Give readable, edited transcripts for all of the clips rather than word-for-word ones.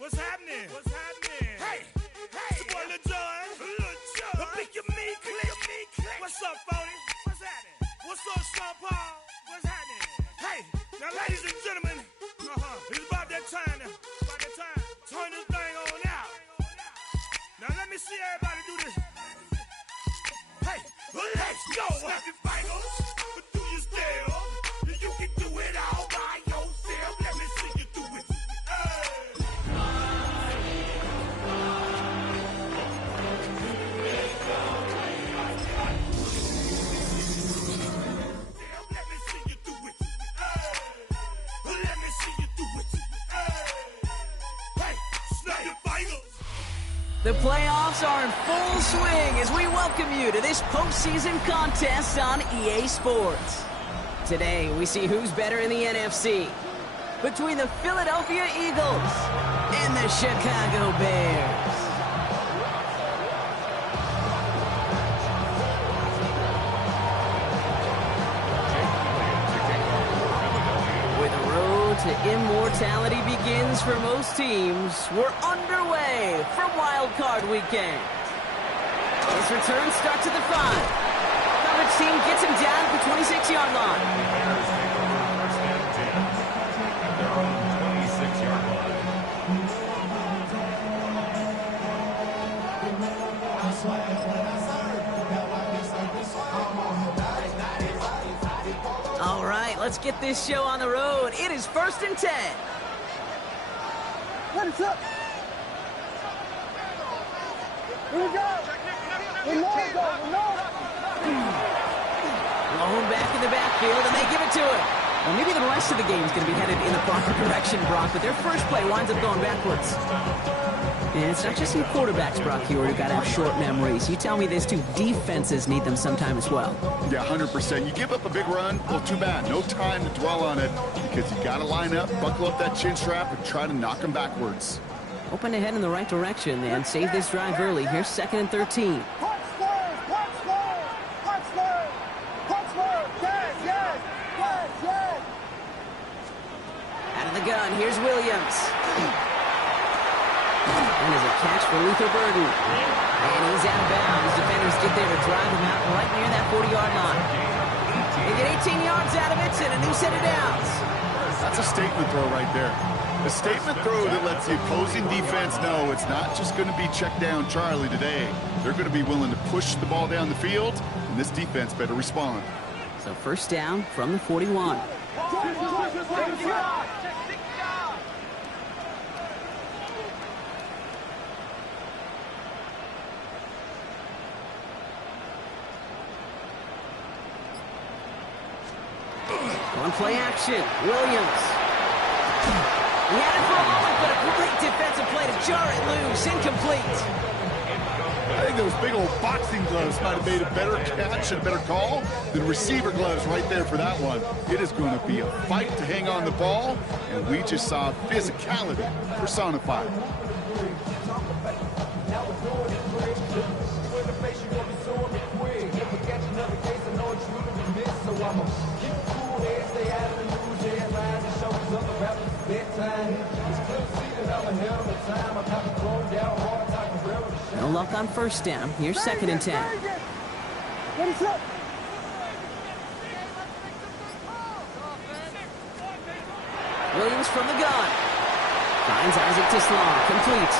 What's happening? What's happening? Hey, hey, it's your boy Lil John. The pick your me click. What's up, 40? What's happening? What's up, Sean Paul? What's happening? Hey, now, ladies and gentlemen, it's about that time now. About that time. Turn this thing on out. Now, let me see everybody do this. Hey, let's go. Snap your fingers, but do you still? You can do it all by yourself. Let me see you do it. The playoffs are in full swing as we welcome you to this postseason contest on EA Sports. Today, we see who's better in the NFC between the Philadelphia Eagles and the Chicago Bears. To immortality begins for most teams. We're underway for Wild Card Weekend. His return starts at the 5. Coverage team gets him down at the 26-yard line. All right, let's get this show on the road. It is 1st and 10. What is up? Here we go. Lone back in the backfield, and they give it to him. Well, maybe the rest of the game is going to be headed in the proper direction, Brock, but their first play winds up going backwards. And it's not just some quarterbacks, Brock, here who got to have short memories. You tell me this too, defenses need them sometime as well. Yeah, 100%. You give up a big run, well, too bad. No time to dwell on it because you got to line up, buckle up that chin strap, and try to knock them backwards. Hoping to head in the right direction and save this drive early. Here's 2nd and 13. Out of the gun, here's Williams. And is a catch for Luther Burden. And he's out of bounds. Defenders get there to drive him out right near that 40-yard line. They get 18 yards out of it and a new set of downs. That's a statement throw right there. A statement throw that lets the opposing defense know it's not just going to be check down Charlie today. They're going to be willing to push the ball down the field, and this defense better respond. So 1st down from the 41. One play action. Williams. He had it for a moment, but a great defensive play to jar it loose. Incomplete. I think those big old boxing gloves might have made a better catch and a better call than receiver gloves right there for that one. It is going to be a fight to hang on the ball, and we just saw physicality personified. No luck on 1st down. Here's 2nd and 10. Williams from the gun. Finds Isaac Tislan. Complete.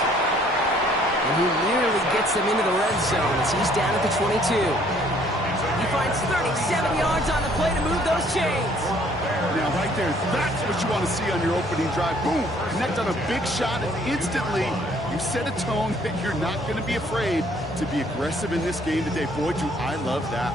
And he nearly gets them into the red zone as he's down at the 22. He finds 37 yards on the play to move those chains. Now, right there, that's what you want to see on your opening drive. Boom! Connect on a big shot, and instantly you set a tone that you're not going to be afraid to be aggressive in this game today. Boy, do I love that.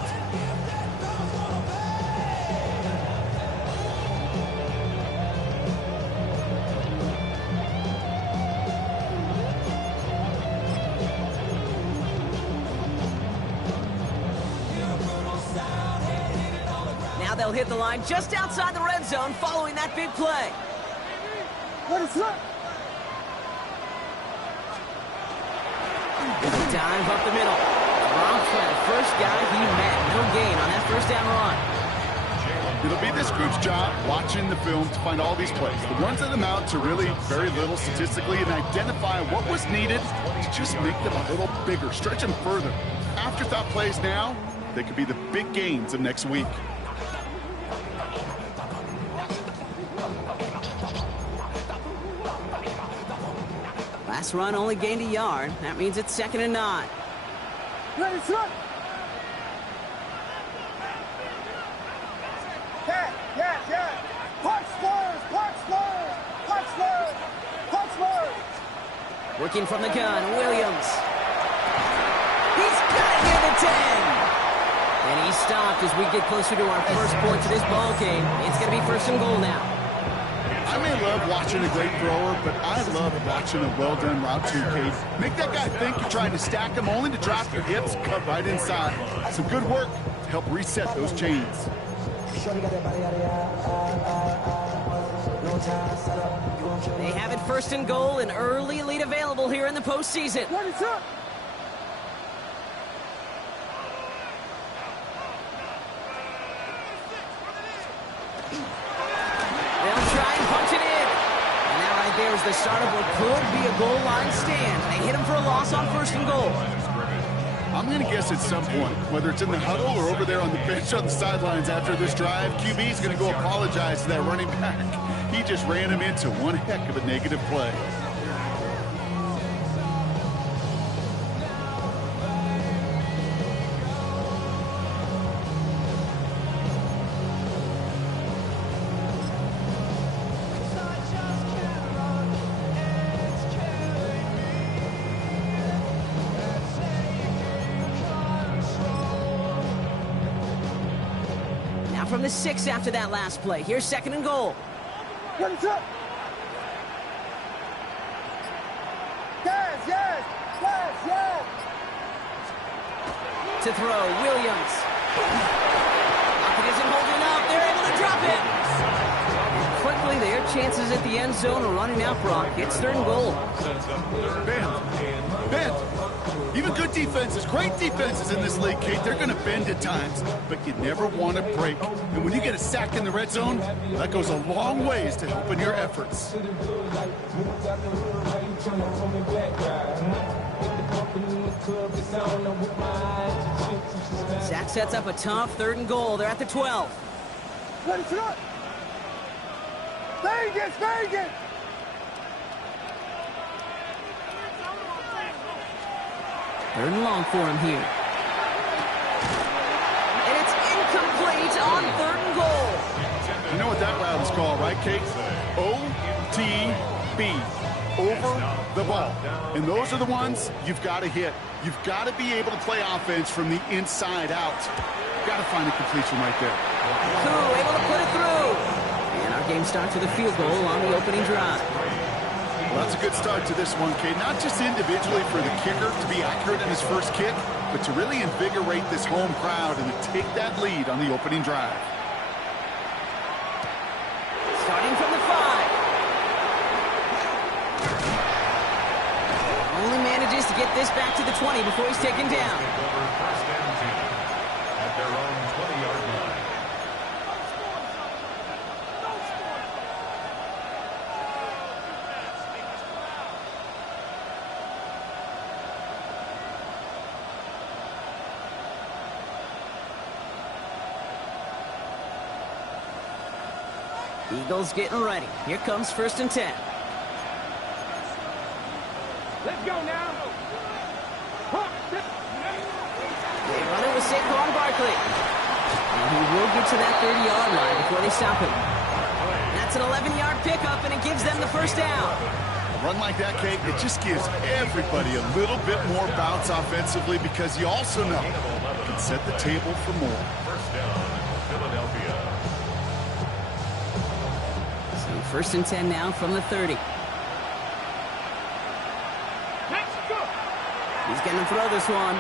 They'll hit the line just outside the red zone following that big play. Dive up the middle. Gronk, first guy he met. No gain on that 1st down run. It'll be this group's job watching the film to find all these plays, the ones that amount to really very little statistically, and identify what was needed to just make them a little bigger, stretch them further. Afterthought plays now, they could be the big gains of next week. Last run only gained a yard. That means it's 2nd and 9. Ready, set. Yeah. Punch slurs. Working from the gun, Williams. He's got it near the 10. And he's stopped as we get closer to our first point to this ball game. It's going to be 1st and goal now. I may love watching a great thrower, but I love watching a well-done route too, Kate. Make that guy think you're trying to stack him only to drop your hips, cut right inside. Some good work to help reset those chains. They have it 1st and goal, an early lead available here in the postseason. Ready, set. There's the start of what could be a goal line stand. They hit him for a loss on 1st and goal. I'm going to guess at some point, whether it's in the huddle or over there on the bench on the sidelines after this drive, QB is going to go apologize to that running back. He just ran him into one heck of a negative play. From the 6 after that last play. Here's 2nd and goal. Ready, set. Yes. To throw, Williams. Pocket isn't holding up. They're able to drop it. Quickly, their chances at the end zone are running out, Brock. It's 3rd and goal. Bend. Even good defenses, great defenses in this league, Kate, they're going to bend at times, but you never want to break. And when you get a sack in the red zone, that goes a long ways to helping your efforts. Zach sets up a tough 3rd and goal. They're at the 12. Ready, set. Vegas. 3rd and long for him here. And it's incomplete on 3rd and goal. You know what that route is called, right, Kate? OTB. Over the ball. And those are the ones you've got to hit. You've got to be able to play offense from the inside out. You've got to find a completion right there. Koo able to put it through. And our game starts with a field goal on the opening drive. Well, that's a good start to this one, Kate. Not just individually for the kicker to be accurate in his first kick, but to really invigorate this home crowd and to take that lead on the opening drive. Starting from the 5. Only manages to get this back to the 20 before he's taken down. At their own 20-yard line. Eagles getting ready. Here comes 1st and 10. Let's go now. They run it with Saquon Barkley. And he will get to that 30-yard line before they stop him. That's an 11-yard pickup, and it gives them the 1st down. A run like that, Kate, it just gives everybody a little bit more bounce offensively because you also know you can set the table for more. First down, Philadelphia. So 1st and 10 now from the 30. He's going to throw this one.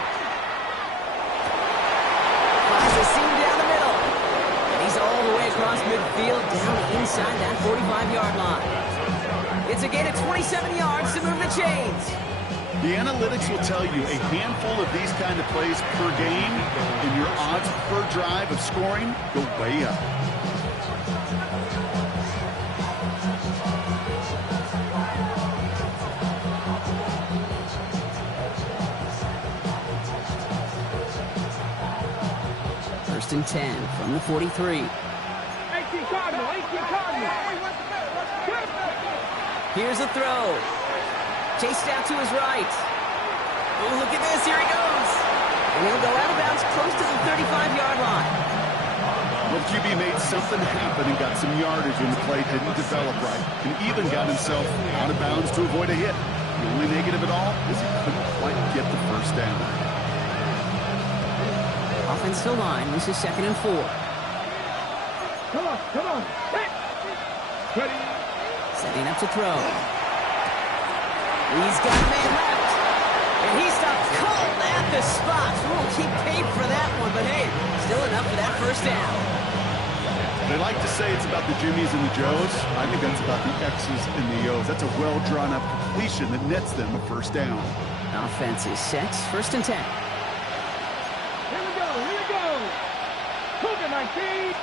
Finds a seam down the middle. And he's all the way across midfield down inside that 45-yard line. It's a gain of 27 yards to move the chains. The analytics will tell you a handful of these kind of plays per game, and your odds per drive of scoring go way up. first and 10 from the 43. 18 Cardinal, 18 Cardinal. Here's a throw. Chased out to his right. Oh, look at this. Here he goes. And he'll go out of bounds close to the 35-yard line. Well, QB made something happen and got some yardage when the play didn't develop right, and even got himself out of bounds to avoid a hit. The only negative at all is he couldn't quite get the first down. Offensive line, this is 2nd and 4. Come on. Hey. Ready. Setting up to throw. He's got a man left. And he stopped cold at the spot. We won't keep paid for that one, but hey, still enough for that first down. They like to say it's about the Jimmies and the Joes. I think that's about the X's and the O's. That's a well-drawn-up completion that nets them a first down. Offense is set, 1st and 10. Here we go. Cougar 19.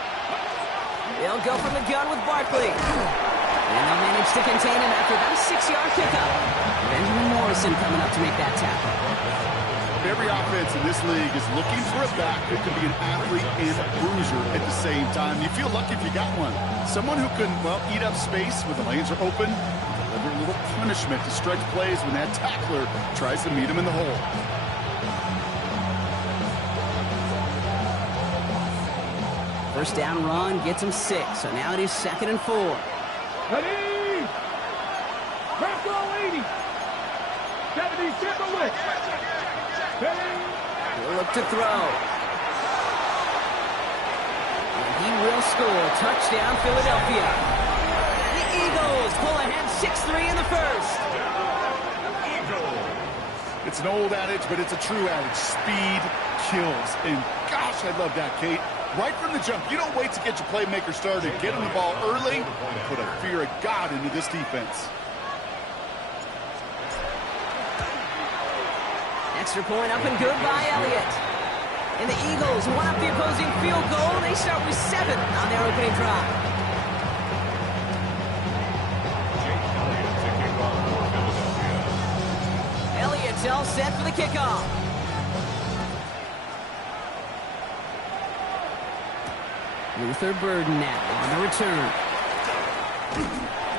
They'll go from the gun with Barkley. And they'll manage to contain him after about a 6-yard pickup. Benjamin Morrison coming up to make that tackle. Every offense in this league is looking for a back who can be an athlete and a bruiser at the same time. You feel lucky if you got one. Someone who can, well, eat up space when the lanes are open, deliver a little punishment to stretch plays when that tackler tries to meet him in the hole. First down run gets him 6, so now it is 2nd and 4. Ready. Back goal 80. 70 Timberwolves. He'll look to throw. And he will score. Touchdown, Philadelphia. The Eagles pull ahead 6-3 in the first. It's an old adage, but it's a true adage. Speed kills. And gosh, I love that, Kate. Right from the jump, you don't wait to get your playmaker started. Get him the ball early and put a fear of God into this defense. Extra point up and good by Elliott. And the Eagles won up the opposing field goal. They start with 7 on their opening drive. Elliott's all set for the kickoff. Luther Burden now on the return.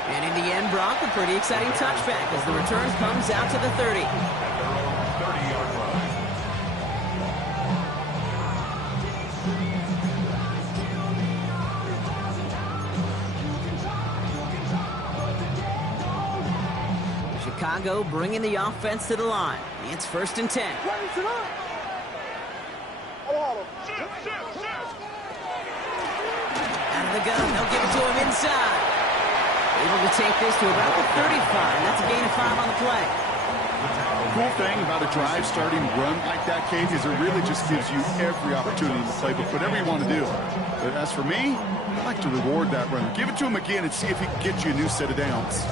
And in the end, Brock, a pretty exciting touchback as the return comes out to the 30. 30-yard line. Chicago bringing the offense to the line. It's 1st and 10. Ready, sit up. Out of the gun, they'll give it to him inside. Able to take this to about the 35. That's a gain of 5 on the play. The cool thing about a drive starting run like that, Kate, is it really just gives you every opportunity in the playbook, whatever you want to do. But as for me, I like to reward that run. Give it to him again and see if he can get you a new set of downs.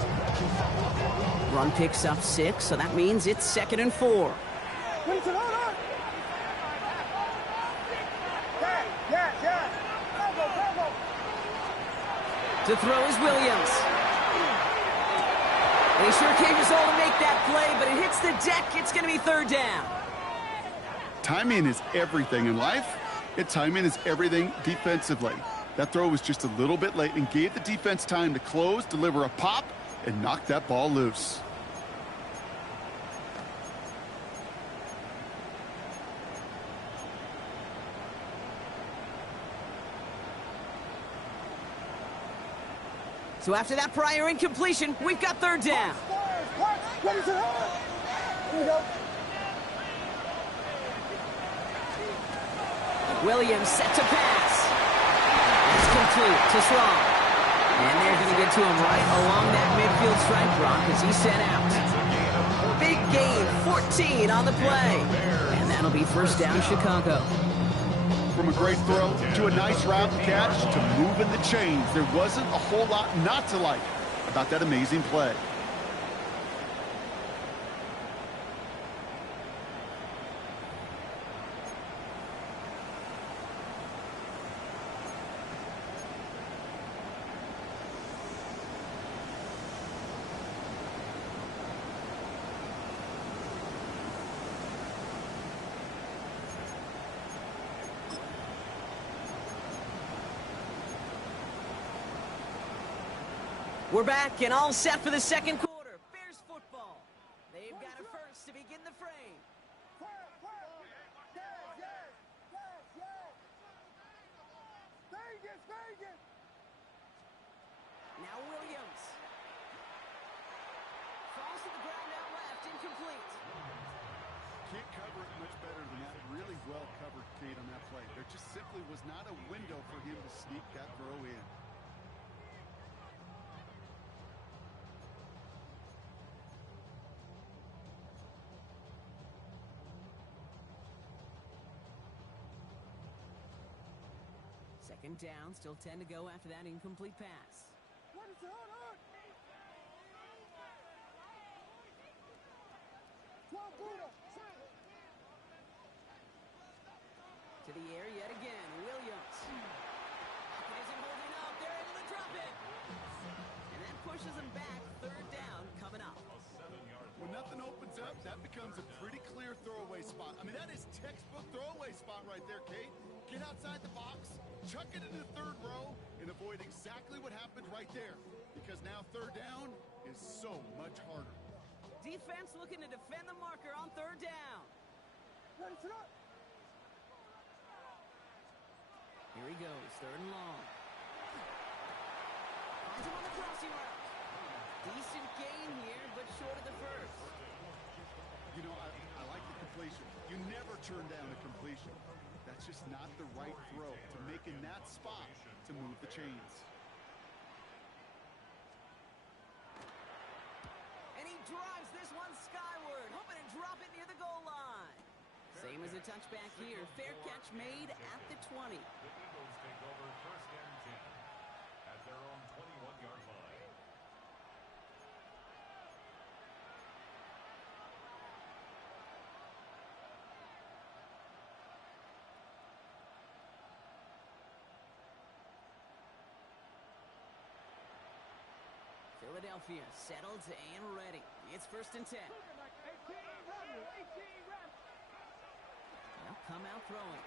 Run picks up 6, so that means it's 2nd and 4. Ready, sit up. Yeah. Go. To throw is Williams. They sure came his all to make that play, but it hits the deck. It's going to be 3rd down. Timing is everything in life, and timing is everything defensively. That throw was just a little bit late and gave the defense time to close, deliver a pop, and knock that ball loose. So after that prior incompletion, we've got 3rd down. Ready, sit up. Here we go. Williams set to pass. It's complete to Strong. And they're going to get to him right along that midfield stripe, Brock, as he's sent out. Big gain, 14 on the play. And that'll be 1st down, Chicago. From a great throw to a nice route catch to moving the chains, there wasn't a whole lot not to like about that amazing play. We're back and all set for the second quarter. Bears football. They've got it first to begin the frame. Vegas! Now Williams. Falls to the ground out left, incomplete. Can't cover it much better than that. Really well covered, Kate, on that play. There just simply was not a window for him to sneak that throw in. Second down, still 10 to go after that incomplete pass. What is it? Hold on! 12 Buddha! To the air yet again, Williams. Pocket isn't holding up, they're able to drop it. And that pushes them back, third down coming up. When nothing opens up, that becomes a pretty clear throwaway spot. I mean, that is textbook throwaway spot right there, Kate. Get outside the box, chuck it into the third row, and avoid exactly what happened right there. Because now third down is so much harder. Defense looking to defend the marker on third down. Ready, sit up! Here he goes, third and long. Finds him on the crossing route. Decent gain here, but short of the first. You know, I like the completion. You never turn down a completion. That's just not the right throw to make in that spot to move the chains. And he drives this one skyward, hoping to drop it near the goal line. Same as a touchback here. Fair catch made at the 20. The Eagles take over first and 10 at their own 21-yard line. Philadelphia settled and ready. It's first and 10. 18 run! Now come out throwing.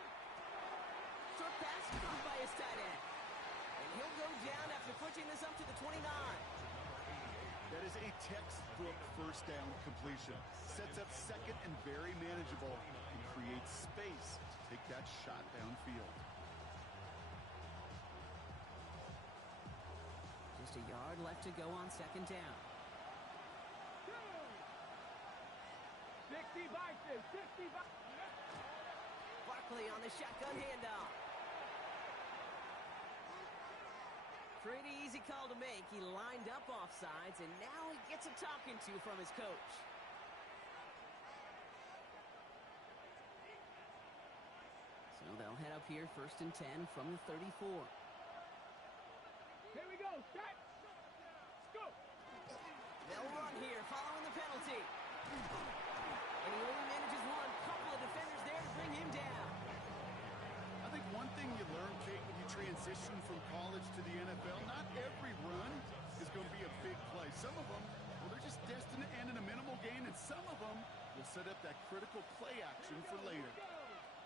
Short pass caught by his tight end. And he'll go down after pushing this up to the 29. That is a textbook first down completion. Sets up second and very manageable and creates space to take that shot downfield. Just a yard left to go on second down. 60 Vikings! 60 Vikings! Barkley on the shotgun handoff. Pretty easy call to make. He lined up offsides, and now he gets a talking to from his coach. So they'll head up here first and 10 from the 34. Here we go! Set! Let's go! They'll run here following the penalty. And he only manages one. Couple of defenders there to bring him down. I think one thing you learn, Kate, when you transition from college to the NFL, not every run is going to be a big play. Some of them, well, they're just destined to end in a minimal gain, and some of them will set up that critical play action for later.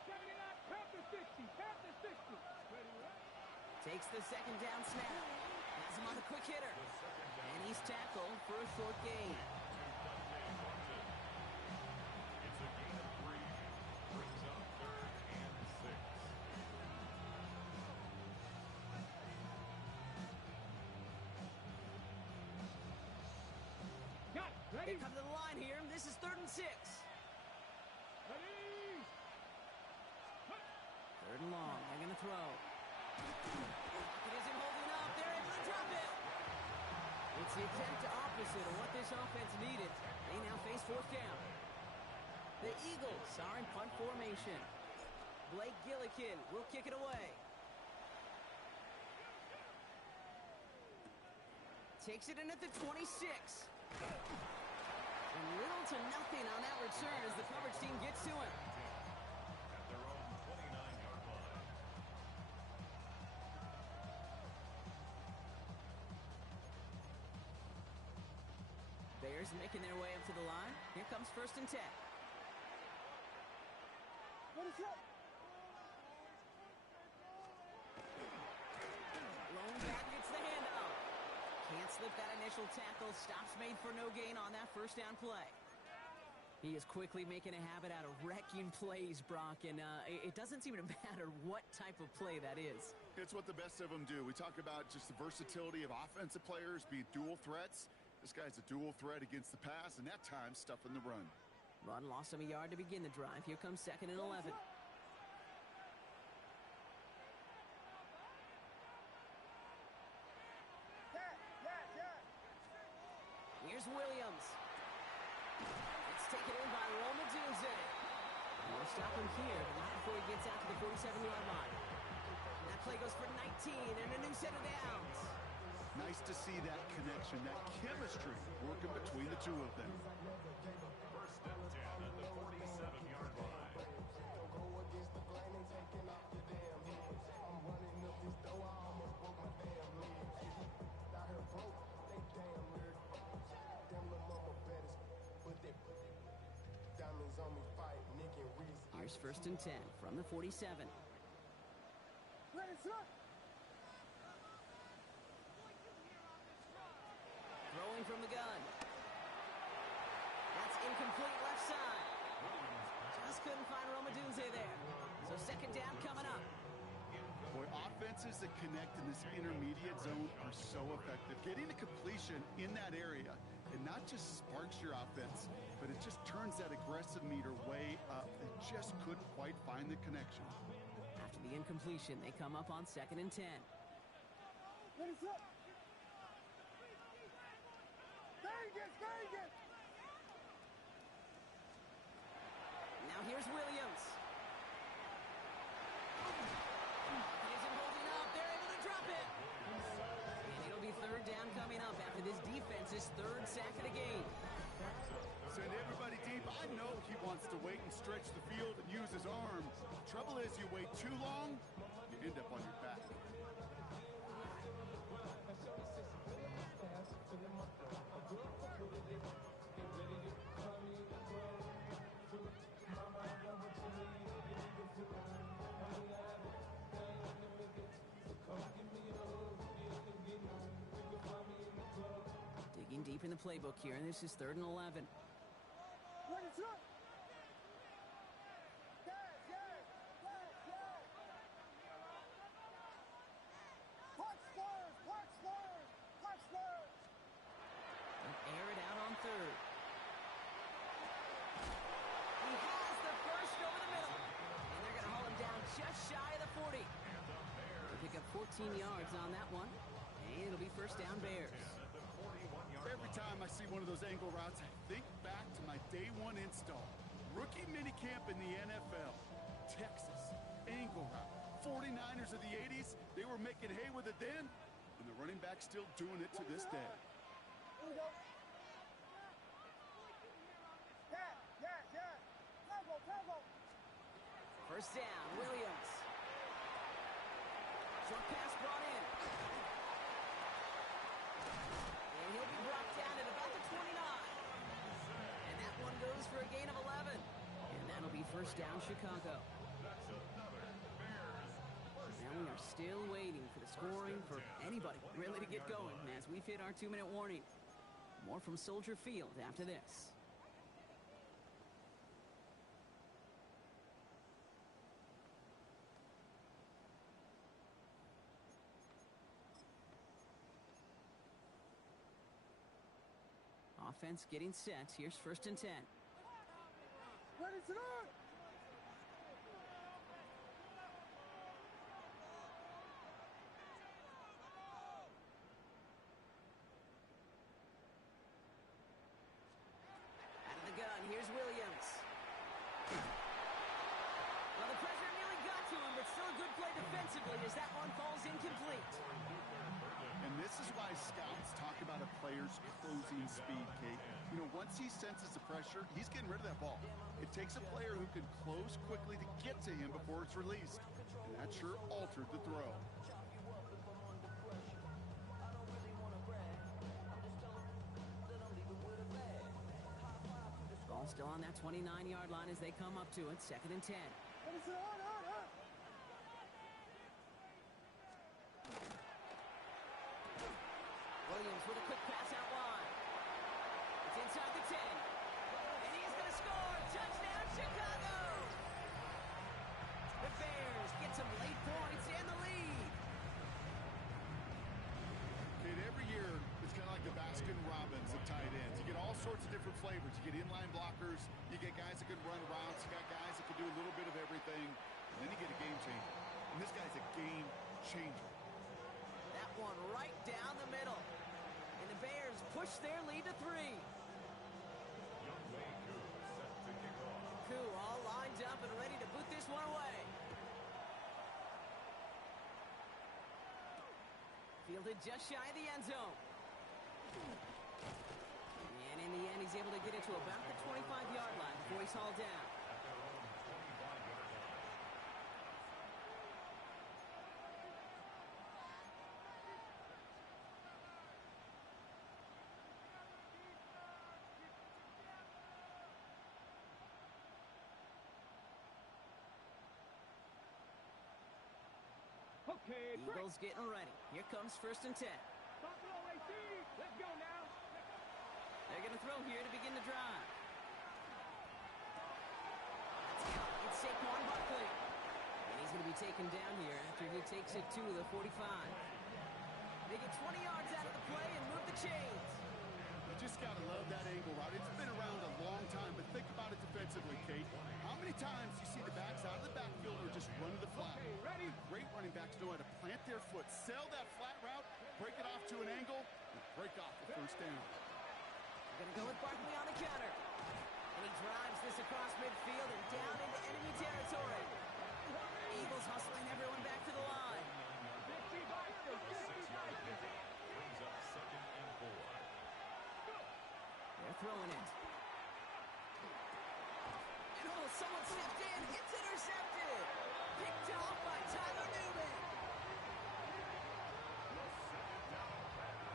79, count to 60, count to 60. Ready, Takes the second down snap. Has him on the quick hitter. And he's tackled for a short gain. It's a gain of 3. Brings up third and 6. Got it. Ready? They come to the line here. This is third and 6. Ready? Third and long. They're going to throw. It isn't holding up. They're able to drop it. It's the attempt opposite of what this offense needed. They now face fourth down. The Eagles are in punt formation. Blake Gillikin will kick it away. Takes it in at the 26. And little to nothing on that return as the coverage team gets to him. At their own 29-yard line. Bears making their way up to the line. Here comes first and 10. Ready, set! Lone back gets the handoff. Can't slip that initial tackle. Stops made for no gain on that first down play. He is quickly making a habit out of wrecking plays, Brock, and it doesn't seem to matter what type of play that is. It's what the best of them do. We talk about just the versatility of offensive players being dual threats. This guy's a dual threat against the pass, and that time stuffing the run. Run lost him a yard to begin the drive. Here comes 2nd and 11. Here's Williams. It's taken in by Roma Dunze. We'll stop him here, but not before he gets out to the 47-yard line. That play goes for 19 and a new set of downs. Nice to see that connection, that chemistry working between the two of them. First and 10 at the 47-yard line. Don't go against the grain and taking off your damn head. I'm running up this door, I almost broke my damn leg. Out here broke, they damn weird. Damn little mama betters, but they diamonds on me fight, Nick and Reese. Here's 1st and 10 from the 47. Ready, sir. Throwing from the gun. That's incomplete left side. Just couldn't find Roma Dunze there. So 2nd down coming up. Boy, offenses that connect in this intermediate zone are so effective. Getting a completion in that area, it not just sparks your offense, but it just turns that aggressive meter way up. They just couldn't quite find the connection. After the incompletion, they come up on 2nd and 10. Ready, sir. Vegas. Now here's Williams. He isn't holding up. They're able to drop it. And it'll be 3rd down coming up after this defense's 3rd sack of the game. Send everybody deep. I know he wants to wait and stretch the field and use his arm. Trouble is, you wait too long, you end up on your back. Digging deep in the playbook here, and this is 3rd and 11. Ready, sir. Air it out on 3rd. He has the first over the middle. And they're going to haul him down just shy of the 40. They'll pick up 14 yards on that one. And it'll be 1st down Bears. Every time I see one of those angle routes, I think back to my day one install. Rookie minicamp in the NFL. Texas, angle route. 49ers of the 80s, they were making hay with it then, and the running back's still doing it to this day. Here we go. Yeah. Tempo. 1st down, Williams. Short pass brought in. And he'll be brought down at about the 29. And that one goes for a gain of 11. And that'll be 1st down, Chicago. Now we are still waiting for the scoring for anybody really to get going as we've hit our 2-minute warning. More from Soldier Field after this. Offense getting set. Here's 1st and 10. Ready, sit on. Out of the gun, here's Williams. Well, the pressure nearly got to him, but still a good play defensively as that one falls incomplete. And this is why scouts talk about a player's closing speed, Kate. You know, once he senses the pressure, he's getting rid of that ball. It takes a player who can close quickly to get to him before it's released. And that sure altered the throw. Ball still on that 29-yard line as they come up to it. 2nd and 10. Ready, sit on. Williams with a quick pass out different flavors. You get inline blockers, you get guys that can run routes, you got guys that can do a little bit of everything, and then you get a game changer. And this guy's a game changer. That one right down the middle. And the Bears push their lead to 3. Koo all lined up and ready to boot this one away. Fielded just shy of the end zone. And in the end, he's able to get it to about the 25-yard line before he's hauled down. Okay, Eagles getting ready. Here comes 1st and 10. Buffalo AC, let's go now. They're going to throw here to begin the drive. It's Saquon Barkley. And he's going to be taken down here after he takes it to the 45. They get 20 yards out of the play and move the chains. You just got to love that angle route. It's been around a long time, but think about it defensively, Kate. How many times you see the backs out of the backfield or just run to the flat? Okay, ready? Great running backs know how to plant their foot, sell that flat route, break it off to an angle, and break off the first down. They're going to go with Barkley on the counter. And he drives this across midfield and down into enemy territory. Eagles hustling everyone back to the line. 50 Brings up 2nd and 4. They're throwing it. Oh, someone stepped in. It's intercepted. Picked off by Tyler Newman.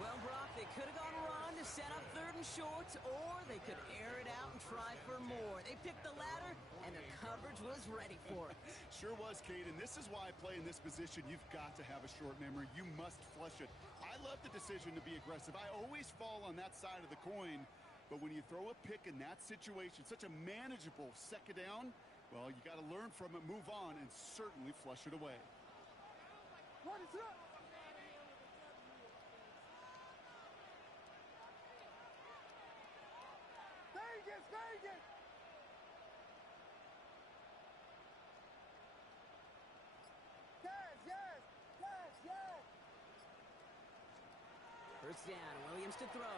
Well, Brock, they could have gone run to set up 3rd and short, or they could air it out and try for more. They picked the latter, and their coverage was ready for it. Sure was, Kate, and this is why playing this position, you've got to have a short memory. You must flush it. I love the decision to be aggressive. I always fall on that side of the coin. But when you throw a pick in that situation, such a manageable 2nd down, well, you got to learn from it, move on, and certainly flush it away. What is up? Vegas, Vegas! Yes, yes, yes, yes! 1st down, Williams to throw.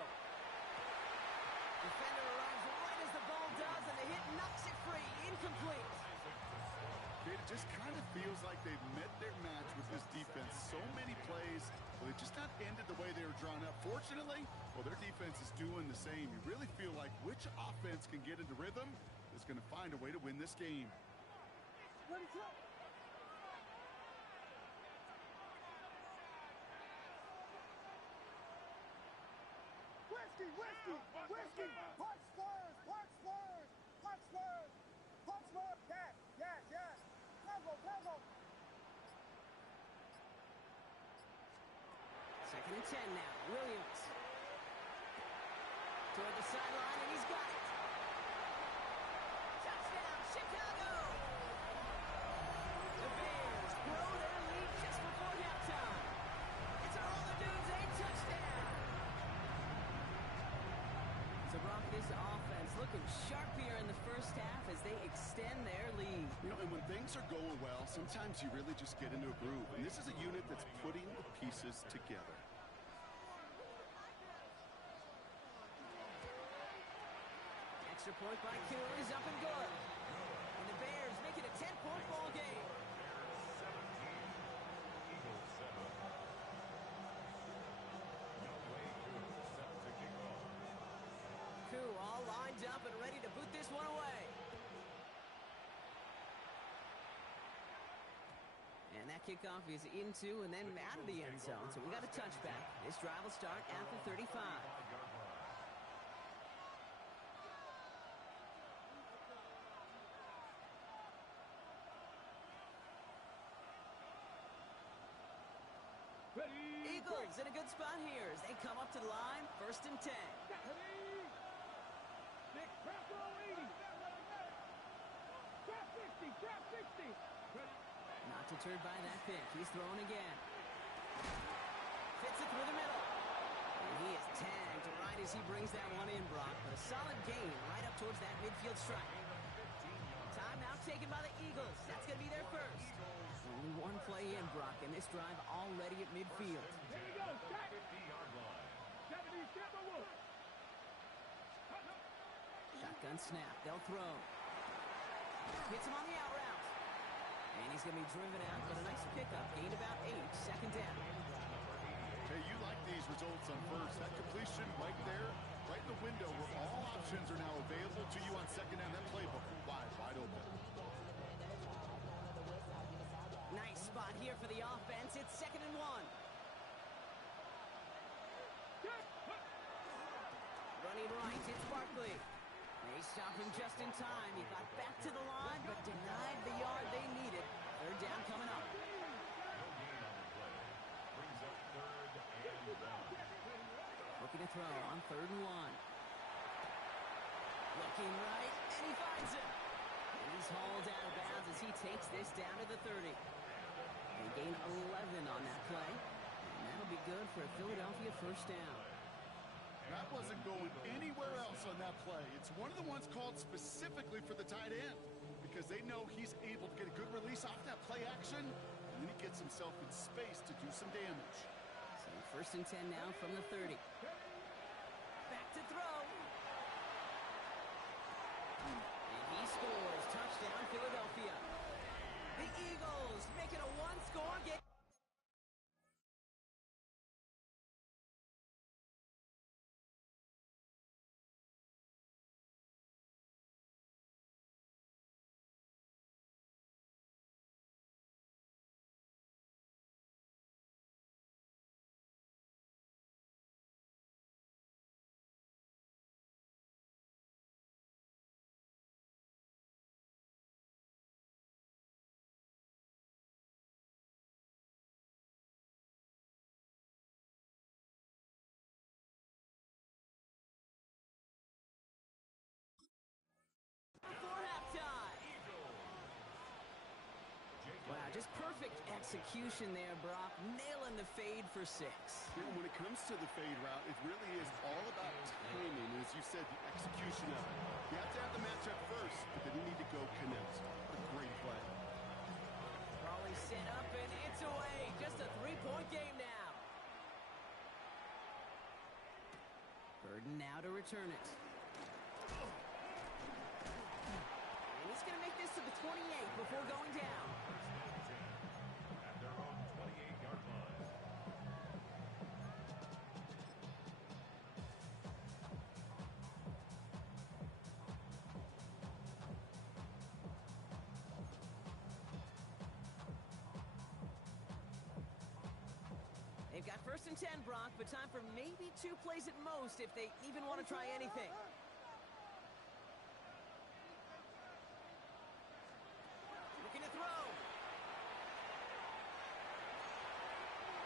Defender arrives right as the ball does, and the hit knocks it free. Incomplete. It just kind of feels like they've met their match with this defense. So many plays, well, they just not ended the way they were drawn up. Fortunately, well, their defense is doing the same. You really feel like which offense can get into rhythm is going to find a way to win this game. What is up? Whiskey, whiskey, whiskey! Punch slurs, punch slurs, punch slurs, punch slurs! Yes, yes, yes! Tempo, tempo! 2nd and 10 now. Williams. Toward the sideline, and he's got it. Touchdown, Chicago! The Bears grow their lead just before halftime. It's a roller dudes, a touchdown! So, Brock, this offense looking sharp here in the 1st half as they extend their lead. You know, and when things are going well, sometimes you really just get into a groove. And this is a unit that's putting the pieces together. Extra point by Koo is up and good. And the Bears make it a 10-point ball game. Eagles 7. Set to kick off. Koo all lined up and ready to boot this one away. And that kickoff is into and then out of the end zone. So we got a touchback. This drive will start at the 35. Ready? Eagles in a good spot here as they come up to the line. 1st and 10. Ready? Nick, trap roll 80. Trap 60, trap 60. Ready? Not deterred by that pick. He's throwing again. Fits it through the middle. And he is tagged right wide as he brings that one in, Brock, but a solid gain right up towards that midfield stripe. Timeout taken by the Eagles. That's going to be their first. Only one play in, Brock, and this drive already at midfield. Here we go, set. 50-yard line. 70, step the wood. Shotgun snap. They'll throw. Hits him on the out route. And he's going to be driven out, but a nice pickup. Gained about 8, second down. Hey, you like these results on first. That completion right there, right in the window where all options are now available to you on second down. That playbook wide open. Nice spot here for the offense. It's 2nd and 1. Running right, it's Barkley. They stop him just in time. He got back to the line, but denied the yard they needed. Third down coming up. No gain on the play. Brings up 3rd and 1. Looking to throw on 3rd and 1. Looking right, and he finds him. And he's hauled out of bounds as he takes this down to the 30. They gain 11 on that play. And that'll be good for a Philadelphia first down. That wasn't going anywhere else on that play. It's one of the ones called specifically for the tight end because they know he's able to get a good release off that play action, and then he gets himself in space to do some damage. So 1st and 10 now from the 30. Back to throw. And he scores. Touchdown, Philadelphia. The Eagles make it a one-score game. Before halftime. Wow, just perfect execution there, Brock. Nailing the fade for 6. When it comes to the fade route, it really is all about timing. And as you said, the execution of it. You have to have the matchup first, but then you need to go connect. What a great play. Crawley set up, and it's away. Just a 3-point game now. Burden now to return it. And he's going to make this to the 28 before going down. At their own 28-yard line. They've got 1st and 10, Brock, but time for maybe 2 plays at most if they even want to try anything. Looking to throw.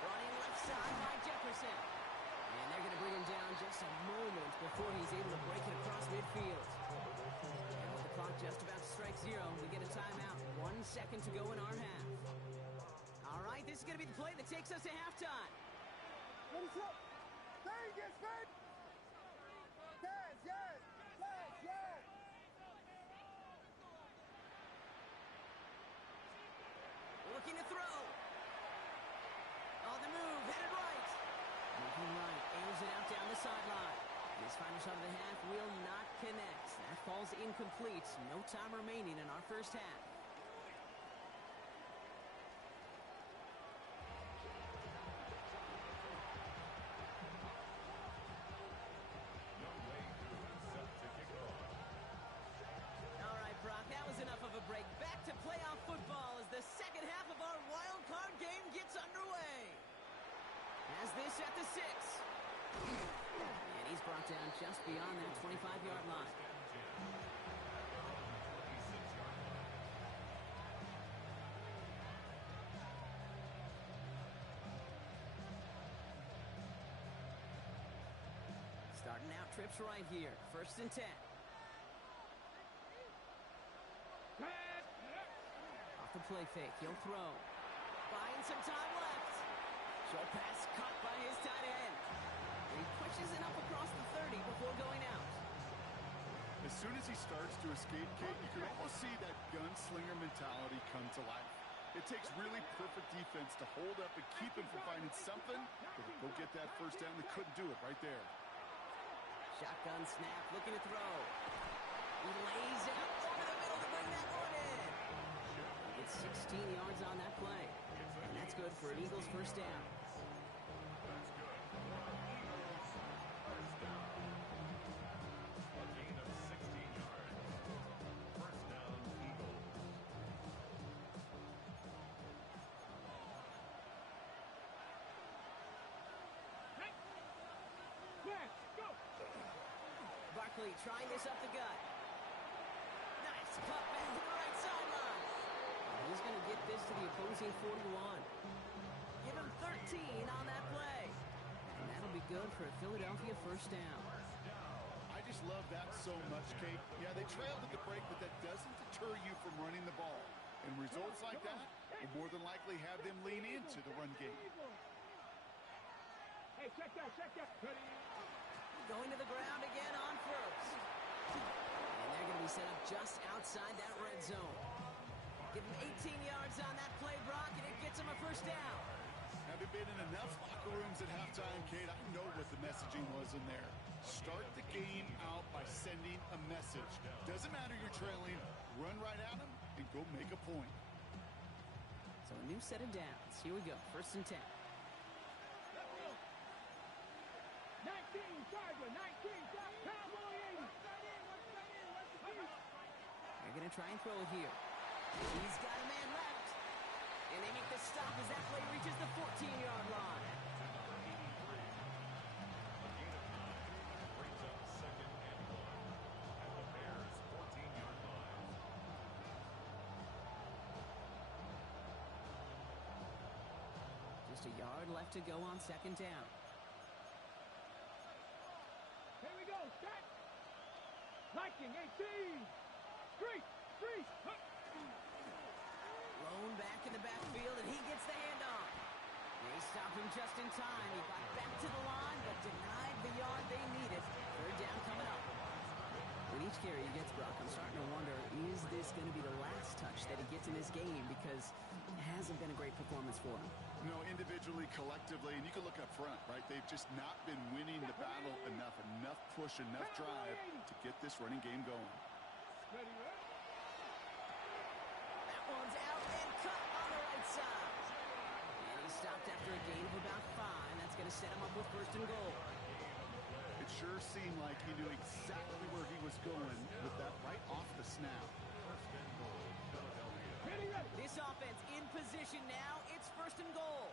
Running left side by Jefferson. And they're going to bring him down just a moment before he's able to break it across midfield. And with the clock just about to strike 0, we get a timeout. 1 second to go in our half. All right, this is going to be the play that takes us to halftime. Ready, set. Bang, get fed. Yes, yes, yes, yes. Looking to throw. On the move, headed right. Moving right, aims it out down the sideline. This final shot of the half will not connect. That falls incomplete. No time remaining in our first half. All right, Brock, that was enough of a break. Back to playoff football as the second half of our wild card game gets underway. As this at the 6. And he's brought down just beyond that 25-yard line. Starting out trips right here. 1st and 10. Off the play fake, he'll throw. Buying some time left. Short pass caught by his tight end. He pushes it up across the 30 before going out. As soon as he starts to escape, Kate, you can almost see that gunslinger mentality come to life. It takes really perfect defense to hold up and keep him from finding something, but to go get that first down, they couldn't do it right there. Shotgun snap, looking to throw. He lays out over the middle to bring that one in. It's 16 yards on that play, and that's good for an Eagles first down. That's good. Eagles first down. A gain of 16 yards. First down, Eagles. Yes, go. Barkley trying this up the gut. Nice cut back to the right sideline. He's going to get this to the opposing 41. Give him 13 on that play. And that'll be good for a Philadelphia first down. I just love that so much, Kate. Yeah, they trailed at the break, but that doesn't deter you from running the ball. And results like that will more than likely have them lean into the run game. Hey, check that, check that. Going to the ground again on first. And they're going to be set up just outside that red zone. Give him 18 yards on that play, Brock, and it gets him a first down. Having been in enough locker rooms at halftime, Kate, I know what the messaging was in there. Start the game out by sending a message. Doesn't matter you're trailing, run right at them and go make a point. So a new set of downs. Here we go, first and 10. 19, Charger, 19, Cowboy 80. They're going to try and throw it here. He's got a man left. And they make the stop as that play reaches the 14-yard line. A gain of 9 brings up second and 1 at the Bears' 14-yard line. Just a yard left to go on second down. Here we go, set. Liking 18. Street, street. Lone back in the backfield, and he gets the handoff. They stop him just in time. He got back to the line, but denied the yard they needed. Third down coming up. With each carry he gets, Brock, I'm starting to wonder, is this going to be the last touch that he gets in this game? Because it hasn't been a great performance for him. No, individually, collectively, and you can look up front, right? They've just not been winning the battle enough push, enough drive to get this running game going. Ready, ready. That one's out and cut on the right side. And he stopped after a gain of about 5. That's going to set him up with first and goal. It sure seemed like he knew exactly where he was going with that right off the snap. First and goal, Philadelphia. Ready, ready. This offense in position now. It's first and goal.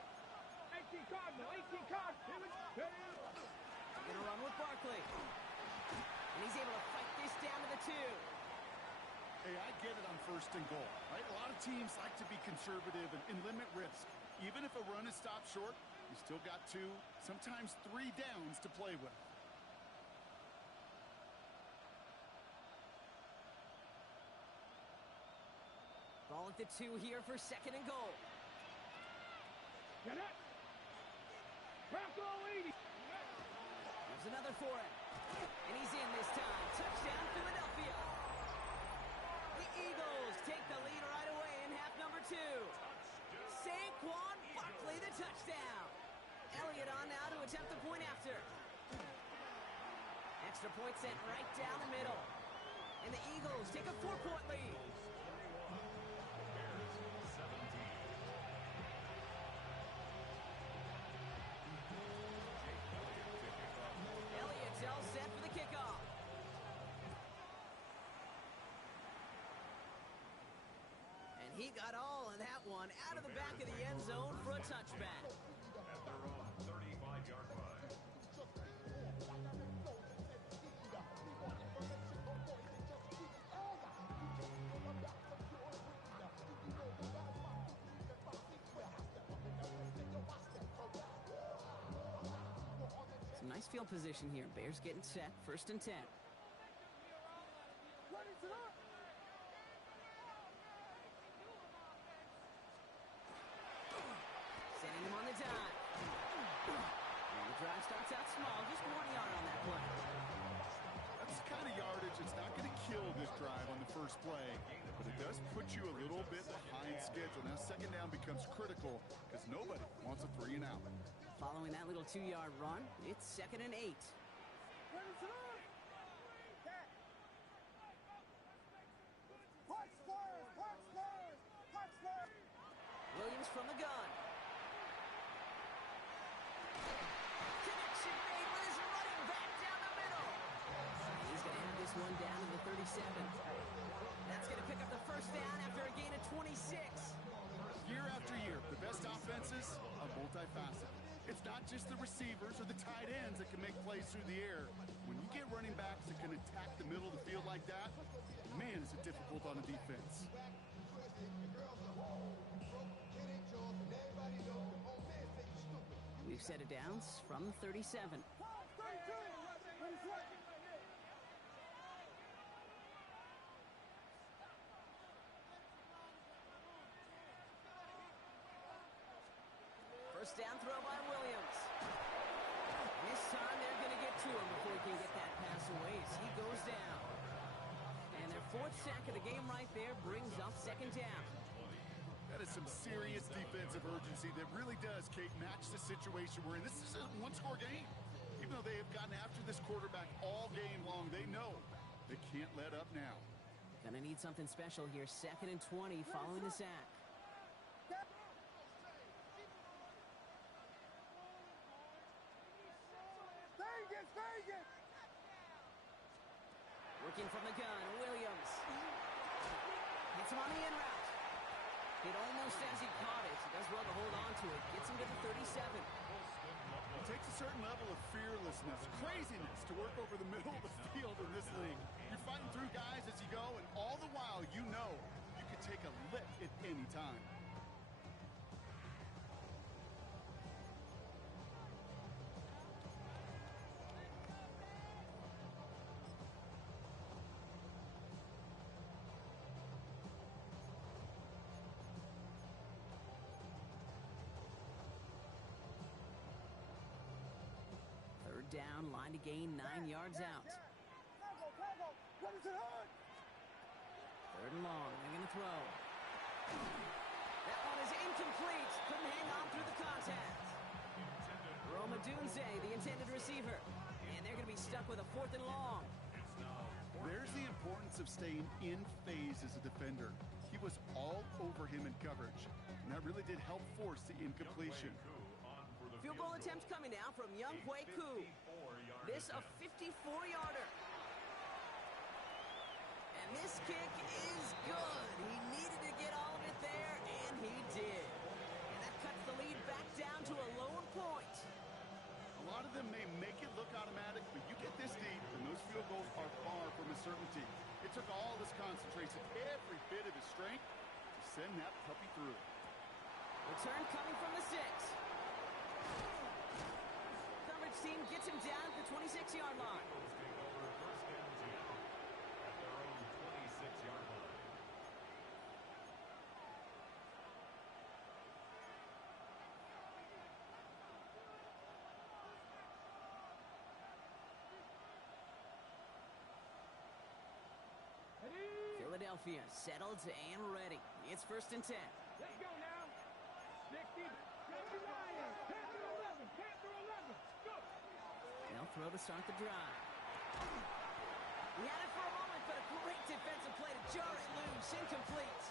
18 Cardinal, 18 Cardinal. Here we go. Ready. Going to run with Barkley. And he's able to fight this down to the 2. Hey, I get it on first and goal, right? A lot of teams like to be conservative and limit risk. Even if a run is stopped short, you still got 2, sometimes 3 downs to play with. Ball at the 2 here for second and goal. Get it. Bronco 80. There's another for him. And he's in this time. Touchdown, Philadelphia. The Eagles take the lead right away in half number 2. Saquon Barkley, the touchdown. Elliott on now to attempt the point after. Extra point sent right down the middle. And the Eagles take a 4-point lead. Bears 17. Elliott's all set for the kickoff. And he got all of that one out of the back of the end zone for a touchback. At their own 35-yard line. Some nice field position here. Bears getting set. First and 10. Sending him on the dime. And the drive Drive starts out small, just 1 yard on that play. That's the kind of yardage that's not going to kill this drive on the first play, but it does put you a little bit behind schedule. Now second down becomes critical because nobody wants a 3 and out. Following that little 2-yard run, it's 2nd and 8. Punch squares, punch squares, punch squares. Williams from the gun. Connection made with his running back down the middle. He's going to have this one down to the 37. That's going to pick up the first down after a gain of 26. Year after year, the best offenses are multifaceted. It's not just the receivers or the tight ends that can make plays through the air. When you get running backs that can attack the middle of the field like that, man, is it difficult on a defense. We've set it down from the 37. First down throw by Williams. This time they're going to get to him before he can get that pass away as he goes down. And their 4th sack of the game right there brings up 2nd down. That is some serious defensive urgency that really does, Kate, match the situation we're in. This is a one-score game. Even though they have gotten after this quarterback all game long, they know they can't let up now. Gonna need something special here. 2nd and 20 following the sack. Vegas! Working from the gun, Williams. Hits him on the in route. Hit almost as he caught it. He does well to hold on to it. Gets him to the 37. It takes a certain level of fearlessness, craziness to work over the middle of the field in this league. You're fighting through guys as you go, and all the while you know you could take a lick at any time. Down, line to gain 9 yards out. Cargo, what is it on? 3rd and long, they're going to throw. That one is incomplete. Couldn't hang on through the contact. Roma Dunze, the intended receiver. And they're going to be stuck with a 4th and long. There's the importance of staying in phase as a defender. He was all over him in coverage, and that really did help force the incompletion. Field goal attempt coming now from Young Hui Koo. This a 54-yarder. And this kick is good. He needed to get all of it there, and he did. And that cuts the lead back down to a lower point. A lot of them may make it look automatic, but you get this deep, and those field goals are far from a certainty. It took all this concentration, every bit of his strength, to send that puppy through. Return coming from the 6. Coverage team gets him down at the 26-yard line. Philadelphia settled and ready. It's 1st and 10. Let's go now. 60, 59, Panther 11, Panther 11, go. They'll throw to start the drive. He had it for a moment, but a great defensive play to jar it loose. Incomplete.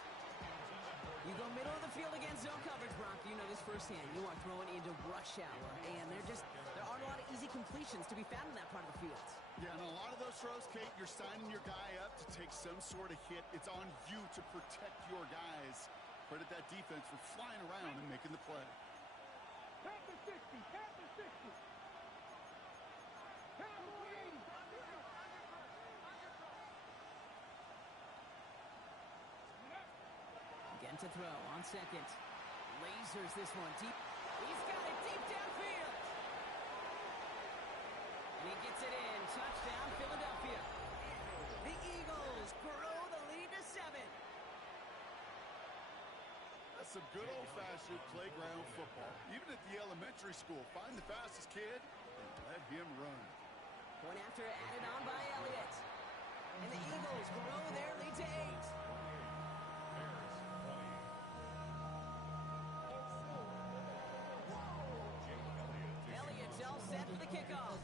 You go middle of the field against zone coverage, Brock. You know this firsthand. You are throwing into rush hour, and there aren't a lot of easy completions to be found in that part of the field. Yeah, and a lot of those throws, Kate, you're signing your guy up to take some sort of hit. It's on you to protect your guys. Credit that defense for flying around and making the play. Panther 60, Panther 60. Panther 80. Again to throw on 2nd. Lasers this one deep. He's got it deep downfield. And he gets it in. Touchdown, Philadelphia. The Eagles grow the lead to 7. That's some good old-fashioned playground football. Even at the elementary school, find the fastest kid, and let him run. Point after added on by Elliott. And the Eagles grow their lead to 8. Elliott's all set for the kickoff.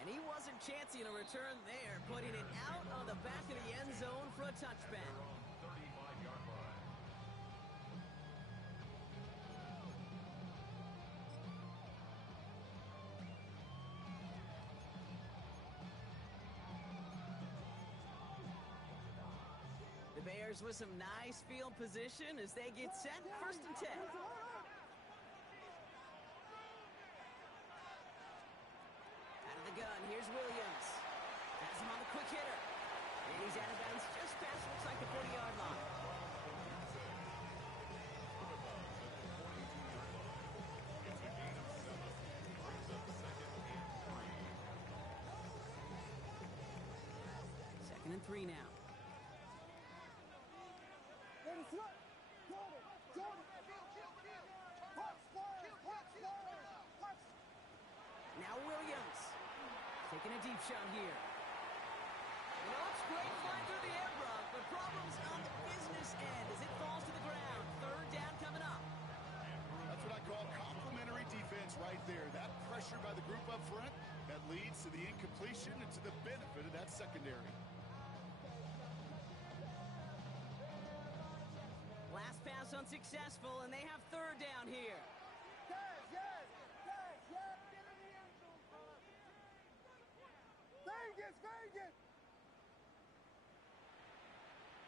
And he wasn't chancing a return there, putting it out on the back of the end zone for a touchback. 35-yard line. The Bears with some nice field position as they get set, 1st and 10. Out of the gun, here's Williams. Has him on the quick hitter. And he's out of bounds just past, looks like the 40-yard line. It's a gain of 7. Brings up 2nd and 3. 2nd and 3 now. Ready, slip. Jordan. Jordan. Punch, square. Punch, square. Punch. Now Williams taking a deep shot here. You know, it's great flying through the air, Brock, but problems on the business end as it falls to the ground. 3rd down coming up. That's what I call complimentary defense right there. That pressure by the group up front, that leads to the incompletion and to the benefit of that secondary. Last pass unsuccessful, and they have 3rd down here. Yes, yes. Yes, yes. Get in the end zone, brother. Vegas, Vegas.